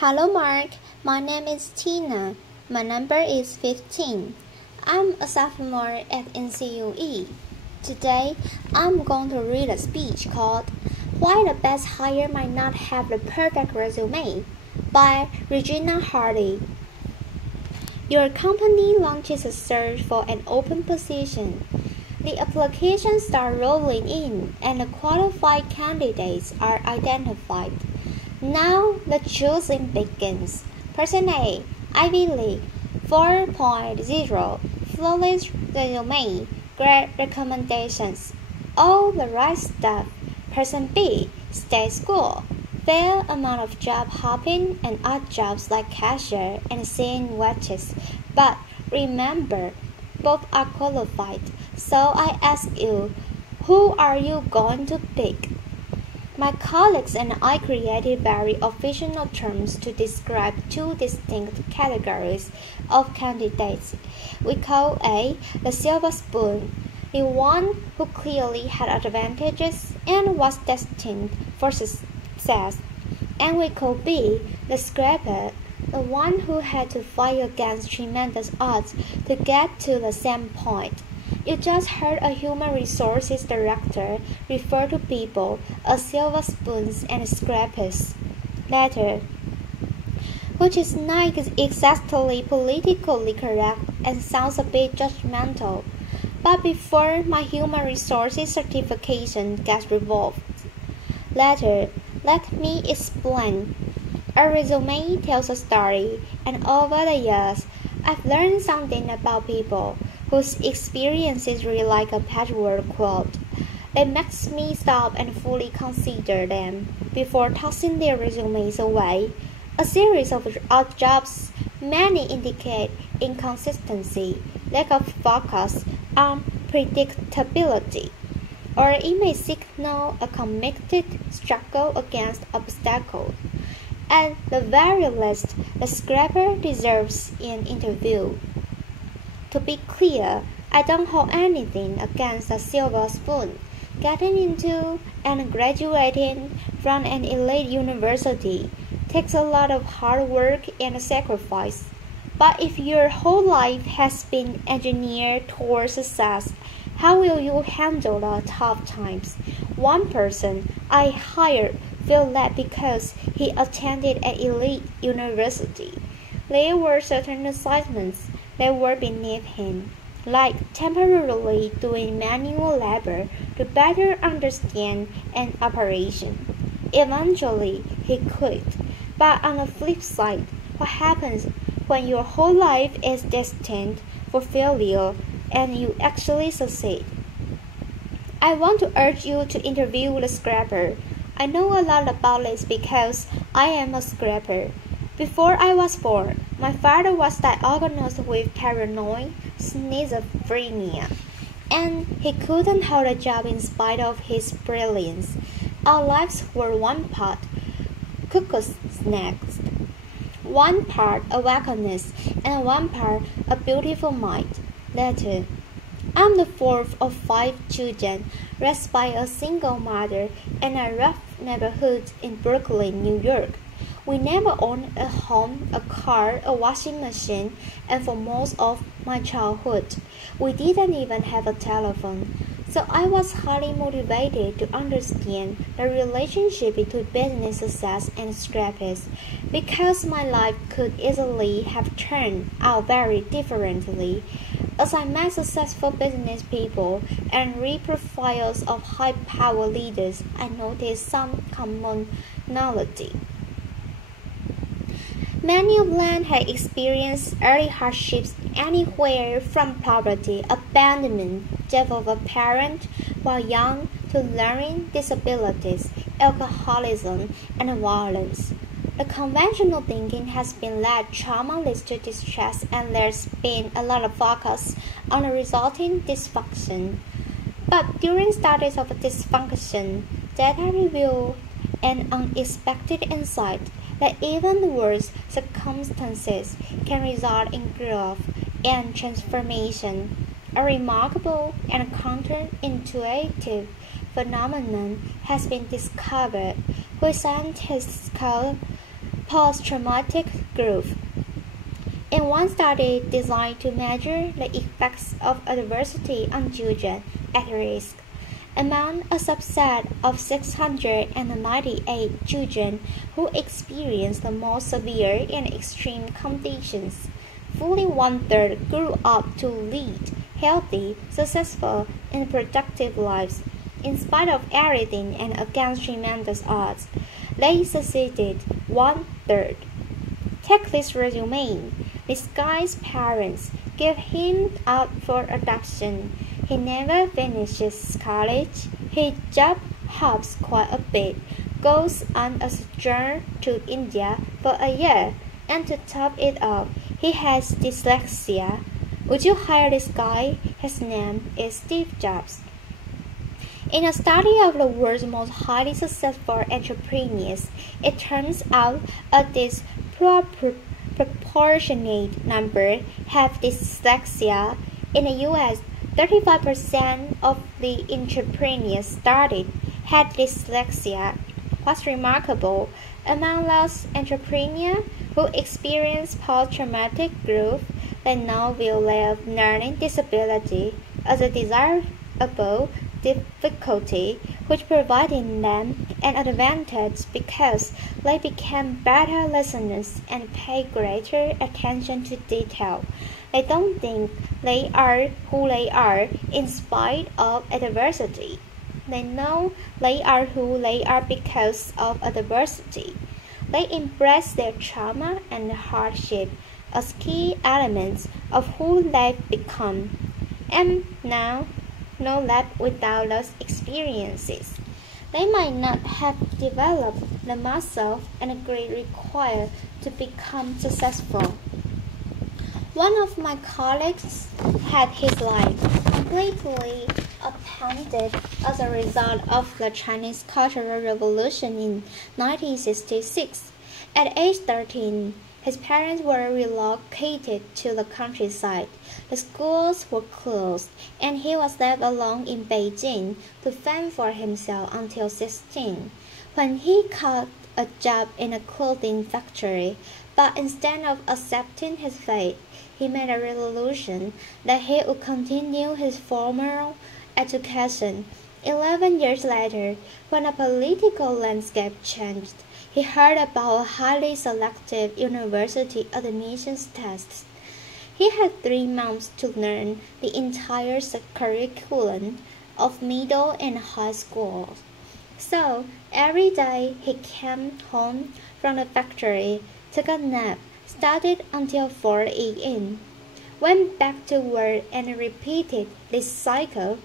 Hello Mark, my name is Tina. My number is 15. I'm a sophomore at NCUE. Today, I'm going to read a speech called Why the Best Hire Might Not Have the Perfect Resume by Regina Hartley. Your company launches a search for an open position. The applications start rolling in and the qualified candidates are identified. Now the choosing begins. Person A, Ivy League, 4.0, flawless resume, great recommendations, all the right stuff. Person B, state school, fair amount of job hopping and odd jobs like cashier and seeing watches. But remember, both are qualified. So I ask you, who are you going to pick? My colleagues and I created very official terms to describe two distinct categories of candidates. We call A the silver spoon, the one who clearly had advantages and was destined for success, and we call B the scraper, the one who had to fight against tremendous odds to get to the same point. You just heard a human resources director refer to people as silver spoons and scrapers later, which is not exactly politically correct and sounds a bit judgmental. But before my human resources certification gets revoked, later, let me explain. A resume tells a story, and over the years, I've learned something about people whose experiences read like a patchwork quilt. It makes me stop and fully consider them before tossing their resumes away. A series of odd jobs, many indicate inconsistency, lack of focus, unpredictability, or it may signal a committed struggle against obstacles. At the very least, the scraper deserves an interview. To be clear, I don't hold anything against a silver spoon. Getting into and graduating from an elite university takes a lot of hard work and sacrifice. But if your whole life has been engineered towards success, how will you handle the tough times? One person I hired felt that because he attended an elite university, there were certain assignments that were beneath him, like temporarily doing manual labor to better understand an operation. Eventually, he quit. But on the flip side, what happens when your whole life is destined for failure and you actually succeed? I want to urge you to interview the scraper. I know a lot about this because I am a scraper. Before I was born, my father was diagnosed with paranoid schizophrenia, and he couldn't hold a job in spite of his brilliance. Our lives were one part cuckoo's nest, one part a wackiness, and one part a beautiful mind. Later, I'm the fourth of 5 children, raised by a single mother in a rough neighborhood in Brooklyn, New York. We never owned a home, a car, a washing machine, and for most of my childhood, we didn't even have a telephone. So I was highly motivated to understand the relationship between business success and scrapers, because my life could easily have turned out very differently. As I met successful business people and read profiles of high-power leaders, I noticed some commonality. Many of them had experienced early hardships anywhere from poverty, abandonment, death of a parent while young, to learning disabilities, alcoholism, and violence. The conventional thinking has been that trauma leads to distress, and there's been a lot of focus on the resulting dysfunction. But during studies of dysfunction, data reveal an unexpected insight that even the worst circumstances can result in growth and transformation. A remarkable and counterintuitive phenomenon has been discovered, which scientists call post-traumatic growth. In one study designed to measure the effects of adversity on children at risk, among a subset of 698 children who experienced the most severe and extreme conditions, fully one-third grew up to lead healthy, successful, and productive lives. In spite of everything and against tremendous odds, they succeeded one-third. Take this resume. This guy's parents gave him up for adoption. He never finishes college. His job hops quite a bit, goes on a sojourn to India for a year, and to top it off, he has dyslexia. Would you hire this guy? His name is Steve Jobs. In a study of the world's most highly successful entrepreneurs, it turns out a disproportionate number have dyslexia. In the U.S., 35% of the entrepreneurs started had dyslexia. What's remarkable, among those entrepreneurs who experience post-traumatic growth, they now view their learning disability as a desirable difficulty, which provided them an advantage because they became better listeners and pay greater attention to detail. They don't think they are who they are in spite of adversity. They know they are who they are because of adversity. They embrace their trauma and hardship as key elements of who they've become, and now know that without those experiences, they might not have developed the muscle and grit required to become successful. One of my colleagues had his life completely upended as a result of the Chinese Cultural Revolution in 1966. At age 13, his parents were relocated to the countryside. The schools were closed, and he was left alone in Beijing to fend for himself until 16, when he got a job in a clothing factory. But instead of accepting his fate, he made a resolution that he would continue his formal education. 11 years later, when the political landscape changed, he heard about a highly selective university admissions test. He had 3 months to learn the entire curriculum of middle and high school. So every day he came home from the factory, took a nap, studied until 4 a.m., went back to work and repeated this cycle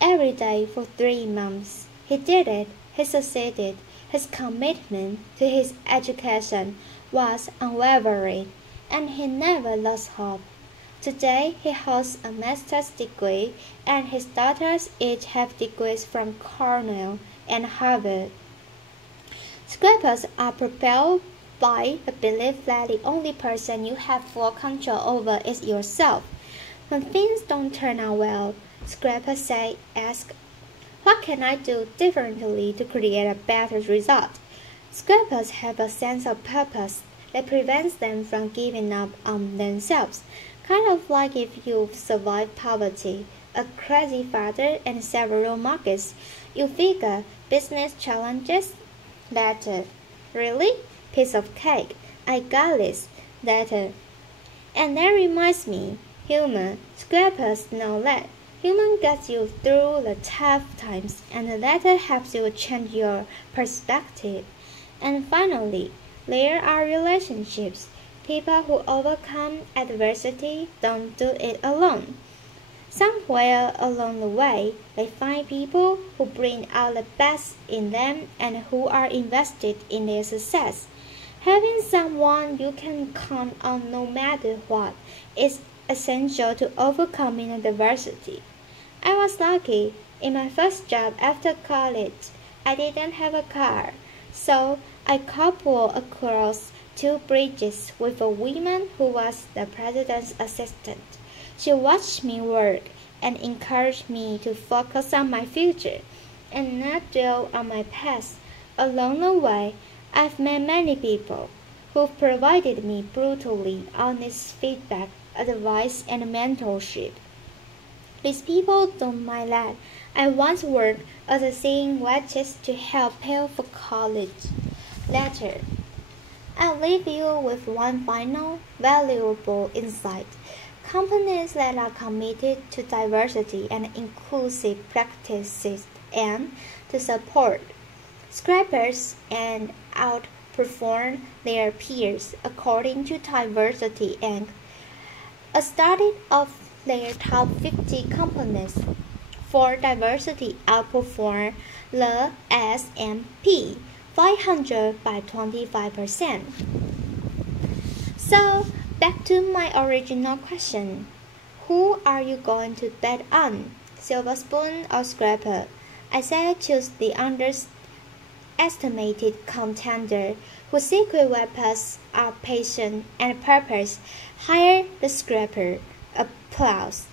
every day for 3 months. He did it. He succeeded. His commitment to his education was unwavering, and he never lost hope. Today, he holds a master's degree, and his daughters each have degrees from Cornell and Harvard. Scrapers are propelled by the belief that the only person you have full control over is yourself. When things don't turn out well, scrapers ask, what can I do differently to create a better result? Scrapers have a sense of purpose that prevents them from giving up on themselves, kind of like if you've survived poverty, a crazy father, and several markets. You figure business challenges later. Really? Piece of cake. I got this later. And that reminds me, humor. Scrapers know that. Humor gets you through the tough times, and the latter helps you change your perspective. And finally, there are relationships. People who overcome adversity don't do it alone. Somewhere along the way, they find people who bring out the best in them and who are invested in their success. Having someone you can count on no matter what is essential to overcoming adversity. I was lucky. In my first job after college, I didn't have a car, so I carpooled across 2 bridges with a woman who was the president's assistant. She watched me work and encouraged me to focus on my future and not dwell on my past. Along the way, I've met many people who've provided me brutally honest feedback, advice, and mentorship. These people don't mind that I once worked as a singing waitress to help pay for college. Later, I'll leave you with one final, valuable insight. Companies that are committed to diversity and inclusive practices aim to support scrappers and outperform their peers according to Diversity Inc. A study of their top 50 companies for diversity outperformed the S&P 500 by 25%. So, back to my original question. Who are you going to bet on? Silver spoon or scrapper? I said choose the underestimated contender whose secret weapons are passion and purpose. Hire the scrapper. Applause.